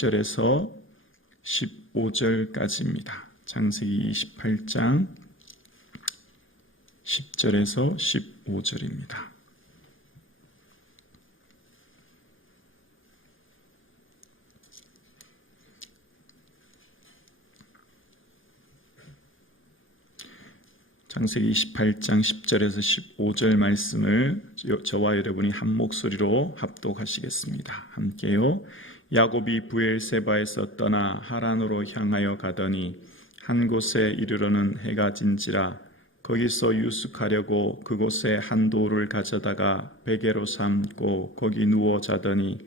10절에서 15절까지입니다. 창세기 28장 10절에서 15절입니다. 창세기 28장 10절에서 15절 말씀을 저와 여러분이 한 목소리로 합독하시겠습니다. 함께요. 야곱이 브엘세바에서 떠나 하란으로 향하여 가더니 한 곳에 이르러는 해가 진지라. 거기서 유숙하려고 그곳에 한 돌을 가져다가 베개로 삼고 거기 누워 자더니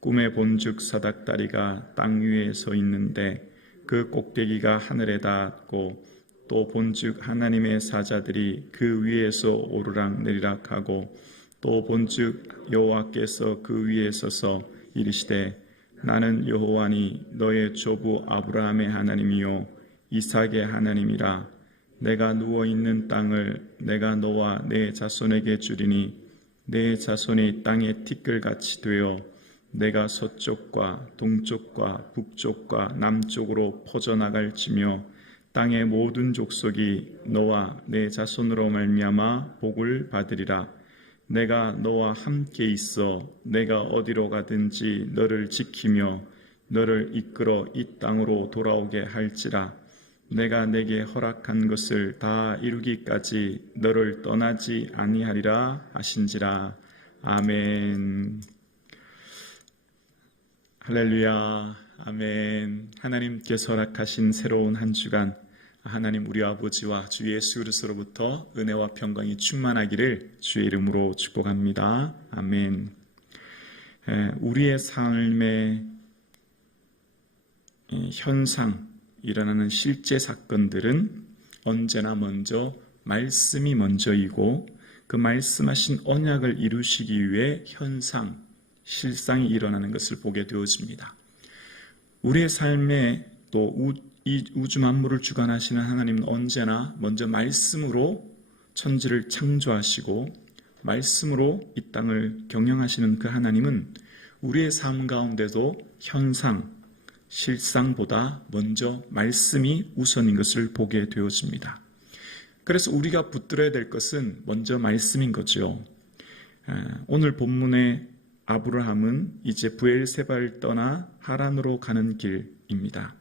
꿈에 본즉 사닥다리가 땅 위에 서 있는데 그 꼭대기가 하늘에 닿았고 또 본즉 하나님의 사자들이 그 위에서 오르락내리락 하고 또 본즉 여호와께서 그 위에 서서 이르시되 나는 여호와니 너의 조부 아브라함의 하나님이요 이삭의 하나님이라. 내가 누워있는 땅을 내가 너와 내 자손에게 주리니 내 자손이 땅의 티끌같이 되어 내가 서쪽과 동쪽과 북쪽과 남쪽으로 퍼져나갈지며 땅의 모든 족속이 너와 내 자손으로 말미암아 복을 받으리라. 내가 너와 함께 있어 내가 어디로 가든지 너를 지키며 너를 이끌어 이 땅으로 돌아오게 할지라. 내가 내게 허락한 것을 다 이루기까지 너를 떠나지 아니하리라 하신지라. 아멘. 할렐루야. 아멘. 하나님께서 허락하신 새로운 한 주간 하나님 우리 아버지와 주 예수 그리스도로부터 은혜와 평강이 충만하기를 주의 이름으로 축복합니다. 아멘. 우리의 삶의 현상, 일어나는 실제 사건들은 언제나 먼저 말씀이 먼저이고 그 말씀하신 언약을 이루시기 위해 현상, 실상이 일어나는 것을 보게 되어집니다. 우리의 삶에 또 이 우주 만물을 주관하시는 하나님은 언제나 먼저 말씀으로 천지를 창조하시고 말씀으로 이 땅을 경영하시는 그 하나님은 우리의 삶 가운데도 현상, 실상보다 먼저 말씀이 우선인 것을 보게 되어집니다. 그래서 우리가 붙들어야 될 것은 먼저 말씀인 거죠. 오늘 본문의 아브라함은 이제 브엘세바를 떠나 하란으로 가는 길입니다.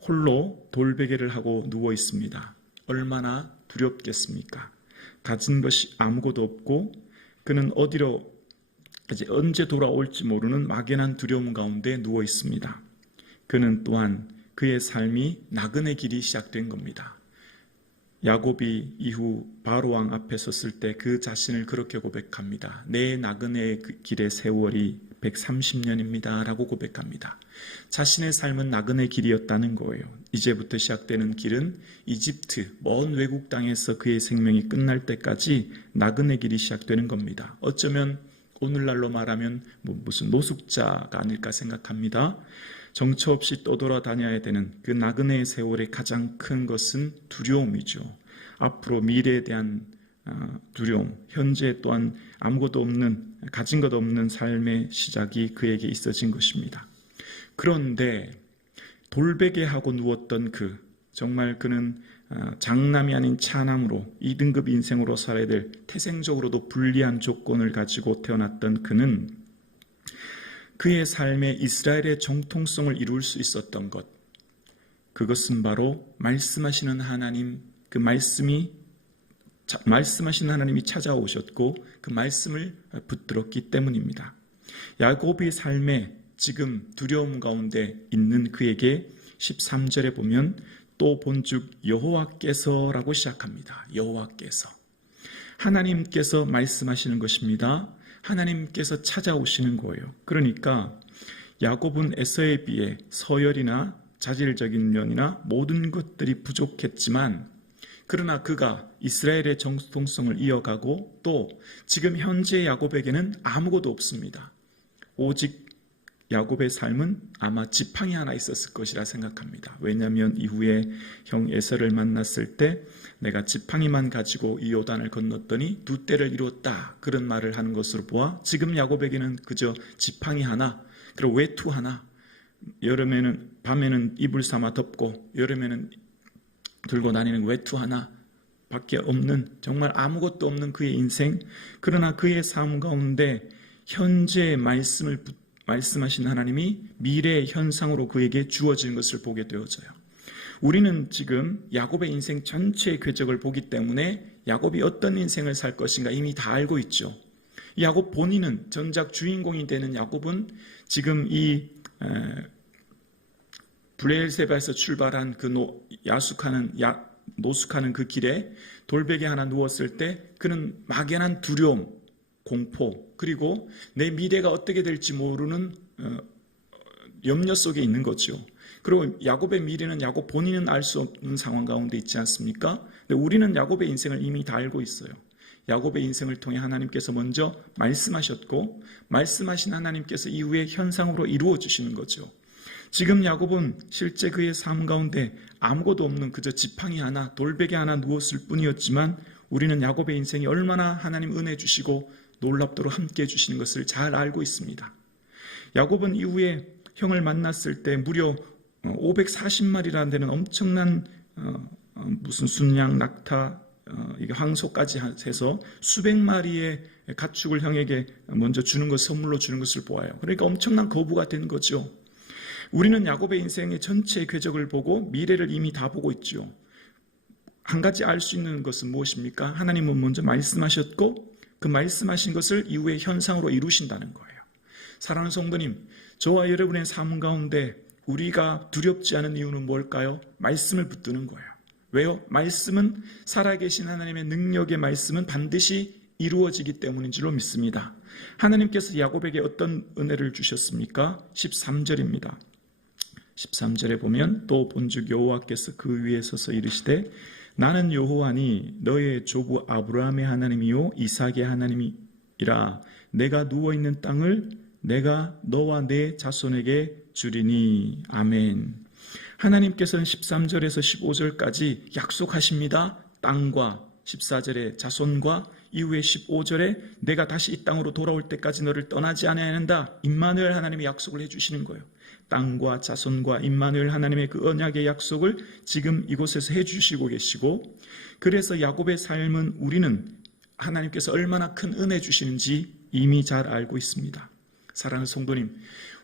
홀로 돌베개를 하고 누워 있습니다. 얼마나 두렵겠습니까? 가진 것이 아무것도 없고 그는 어디로 이제 언제 돌아올지 모르는 막연한 두려움 가운데 누워 있습니다. 그는 또한 그의 삶이 나그네 길이 시작된 겁니다. 야곱이 이후 바로왕 앞에 섰을 때 그 자신을 그렇게 고백합니다. 내 나그네 길의 세월이 130년입니다 라고 고백합니다. 자신의 삶은 나그네 길이었다는 거예요. 이제부터 시작되는 길은 이집트, 먼 외국 땅에서 그의 생명이 끝날 때까지 나그네 길이 시작되는 겁니다. 어쩌면 오늘날로 말하면 무슨 노숙자가 아닐까 생각합니다. 정처 없이 떠돌아다녀야 되는 그 나그네의 세월의 가장 큰 것은 두려움이죠. 앞으로 미래에 대한 두려움, 현재 또한 아무것도 없는, 가진 것 없는 삶의 시작이 그에게 있어진 것입니다. 그런데 돌베개하고 누웠던 정말 그는 장남이 아닌 차남으로 2등급 인생으로 살아야 될 태생적으로도 불리한 조건을 가지고 태어났던 그는 그의 삶에 이스라엘의 정통성을 이룰 수 있었던 것, 그것은 바로 말씀하시는 하나님, 그 말씀하시는 하나님이 찾아오셨고 그 말씀을 붙들었기 때문입니다. 야곱의 삶에 지금 두려움 가운데 있는 그에게 13절에 보면 또 본즉 여호와께서라고 시작합니다. 여호와께서, 하나님께서 말씀하시는 것입니다. 하나님께서 찾아오시는 거예요. 그러니까 야곱은 에서에 비해 서열이나 자질적인 면이나 모든 것들이 부족했지만, 그러나 그가 이스라엘의 정통성을 이어가고 또 지금 현재 야곱에게는 아무것도 없습니다. 오직 야곱의 삶은 아마 지팡이 하나 있었을 것이라 생각합니다. 왜냐하면 이후에 형 에서를 만났을 때 내가 지팡이만 가지고 이 요단을 건넜더니 2때를 이뤘다, 그런 말을 하는 것으로 보아 지금 야곱에게는 그저 지팡이 하나, 그리고 외투 하나, 밤에는 이불 삼아 덮고 여름에는 들고 다니는 외투 하나 밖에 없는, 정말 아무것도 없는 그의 인생. 그러나 그의 삶 가운데 현재의 말씀하신 하나님이 미래의 현상으로 그에게 주어지는 것을 보게 되어져요. 우리는 지금 야곱의 인생 전체의 궤적을 보기 때문에 야곱이 어떤 인생을 살 것인가 이미 다 알고 있죠. 야곱 본인은, 전작 주인공이 되는 야곱은 지금 이 브레엘세바에서 출발한 그 노숙하는 그 길에 돌베개 하나 누웠을 때 그는 막연한 두려움, 공포, 그리고 내 미래가 어떻게 될지 모르는 염려 속에 있는 거죠. 그리고 야곱의 미래는 야곱 본인은 알 수 없는 상황 가운데 있지 않습니까? 근데 우리는 야곱의 인생을 이미 다 알고 있어요. 야곱의 인생을 통해 하나님께서 먼저 말씀하셨고, 말씀하신 하나님께서 이후에 현상으로 이루어 주시는 거죠. 지금 야곱은 실제 그의 삶 가운데 아무것도 없는 그저 지팡이 하나, 돌베개 하나 누웠을 뿐이었지만, 우리는 야곱의 인생이 얼마나 하나님 은혜 주시고 놀랍도록 함께 해주시는 것을 잘 알고 있습니다. 야곱은 이후에 형을 만났을 때 무려 540마리라는 데는 엄청난 무슨 순양, 낙타, 황소까지 해서 수백 마리의 가축을 형에게 먼저 주는 것, 선물로 주는 것을 보아요. 그러니까 엄청난 거부가 된 거죠. 우리는 야곱의 인생의 전체의 궤적을 보고 미래를 이미 다 보고 있죠. 한 가지 알 수 있는 것은 무엇입니까? 하나님은 먼저 말씀하셨고 그 말씀하신 것을 이후에 현상으로 이루신다는 거예요. 사랑하는 성도님, 저와 여러분의 삶 가운데 우리가 두렵지 않은 이유는 뭘까요? 말씀을 붙드는 거예요. 왜요? 말씀은, 살아계신 하나님의 능력의 말씀은 반드시 이루어지기 때문인 줄로 믿습니다. 하나님께서 야곱에게 어떤 은혜를 주셨습니까? 13절입니다. 13절에 보면, 또 본즉 여호와께서 그 위에 서서 이르시되 나는 여호와니 너의 조부 아브라함의 하나님이요 이삭의 하나님이라. 내가 누워있는 땅을 내가 너와 내 자손에게 주리니. 아멘. 하나님께서는 13절에서 15절까지 약속하십니다. 땅과, 14절에 자손과, 이후에 15절에 내가 다시 이 땅으로 돌아올 때까지 너를 떠나지 않아야 한다. 임마누엘 하나님의 약속을 해주시는 거예요. 땅과 자손과 임마누엘 하나님의 그 언약의 약속을 지금 이곳에서 해주시고 계시고, 그래서 야곱의 삶은 우리는 하나님께서 얼마나 큰 은혜 주시는지 이미 잘 알고 있습니다. 사랑하는 성도님,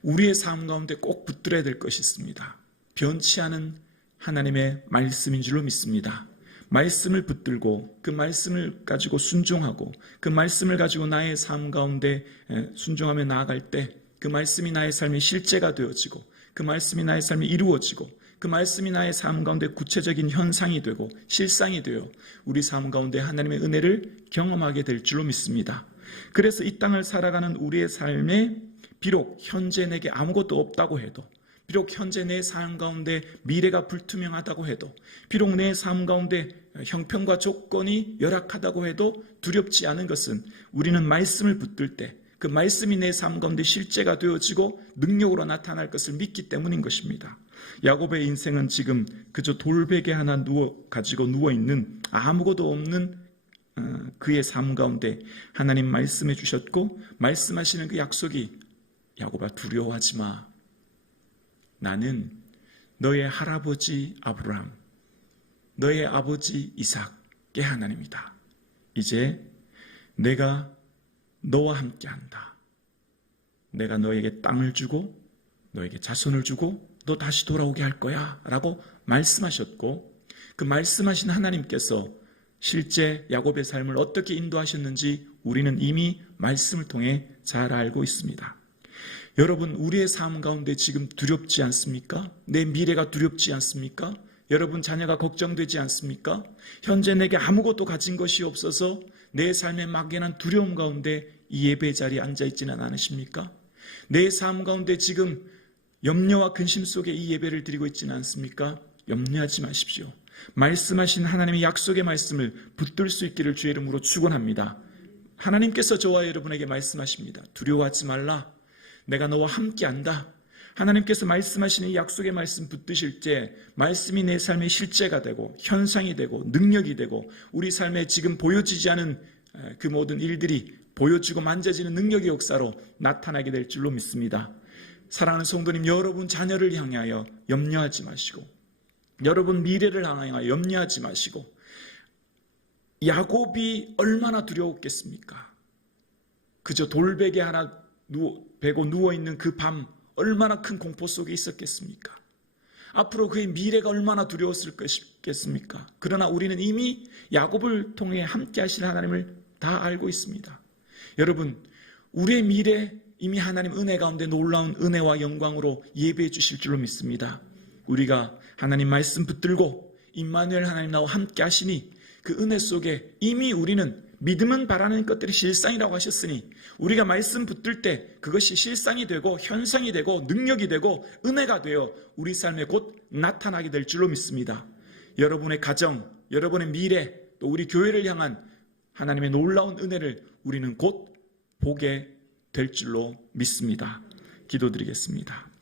우리의 삶 가운데 꼭 붙들어야 될 것이 있습니다. 변치 않은 하나님의 말씀인 줄로 믿습니다. 말씀을 붙들고 그 말씀을 가지고 순종하고 그 말씀을 가지고 나의 삶 가운데 순종하며 나아갈 때 그 말씀이 나의 삶의 실제가 되어지고 그 말씀이 나의 삶이 이루어지고 그 말씀이 나의 삶 가운데 구체적인 현상이 되고 실상이 되어 우리 삶 가운데 하나님의 은혜를 경험하게 될 줄로 믿습니다. 그래서 이 땅을 살아가는 우리의 삶에 비록 현재 내게 아무것도 없다고 해도, 비록 현재 내 삶 가운데 미래가 불투명하다고 해도, 비록 내 삶 가운데 형편과 조건이 열악하다고 해도 두렵지 않은 것은 우리는 말씀을 붙들 때 그 말씀이 내 삶 가운데 실제가 되어지고 능력으로 나타날 것을 믿기 때문인 것입니다. 야곱의 인생은 지금 그저 돌베개 하나 가지고 누워있는 아무것도 없는 그의 삶 가운데 하나님 말씀해 주셨고, 말씀하시는 그 약속이 야곱아 두려워하지 마. 나는 너의 할아버지 아브라함, 너의 아버지 이삭의 하나님이다. 이제 내가 너와 함께한다. 내가 너에게 땅을 주고 너에게 자손을 주고 너 다시 돌아오게 할 거야 라고 말씀하셨고, 그 말씀하신 하나님께서 실제 야곱의 삶을 어떻게 인도하셨는지 우리는 이미 말씀을 통해 잘 알고 있습니다. 여러분, 우리의 삶 가운데 지금 두렵지 않습니까? 내 미래가 두렵지 않습니까? 여러분 자녀가 걱정되지 않습니까? 현재 내게 아무것도 가진 것이 없어서 내 삶의 막연한 두려움 가운데 이 예배 자리에 앉아있지는 않으십니까? 내 삶 가운데 지금 염려와 근심 속에 이 예배를 드리고 있지는 않습니까? 염려하지 마십시오. 말씀하신 하나님의 약속의 말씀을 붙들 수 있기를 주의 이름으로 축원합니다. 하나님께서 저와 여러분에게 말씀하십니다. 두려워하지 말라. 내가 너와 함께한다. 하나님께서 말씀하시는 이 약속의 말씀 붙드실 때 말씀이 내 삶의 실제가 되고 현상이 되고 능력이 되고 우리 삶에 지금 보여지지 않은 그 모든 일들이 보여지고 만져지는 능력의 역사로 나타나게 될 줄로 믿습니다. 사랑하는 성도님, 여러분 자녀를 향하여 염려하지 마시고, 여러분 미래를 향하여 염려하지 마시고, 야곱이 얼마나 두려웠겠습니까? 그저 돌베개 하나 베고 누워있는 그 밤, 얼마나 큰 공포 속에 있었겠습니까? 앞으로 그의 미래가 얼마나 두려웠을 것이겠습니까? 그러나 우리는 이미 야곱을 통해 함께 하실 하나님을 다 알고 있습니다. 여러분, 우리의 미래 이미 하나님 은혜 가운데 놀라운 은혜와 영광으로 예배해 주실 줄로 믿습니다. 우리가 하나님 말씀 붙들고 임마누엘 하나님 나와 함께 하시니 그 은혜 속에 이미 우리는 믿음은 바라는 것들이 실상이라고 하셨으니 우리가 말씀 붙들 때 그것이 실상이 되고 현상이 되고 능력이 되고 은혜가 되어 우리 삶에 곧 나타나게 될 줄로 믿습니다. 여러분의 가정, 여러분의 미래, 또 우리 교회를 향한 하나님의 놀라운 은혜를 우리는 곧 보게 될 줄로 믿습니다. 기도드리겠습니다.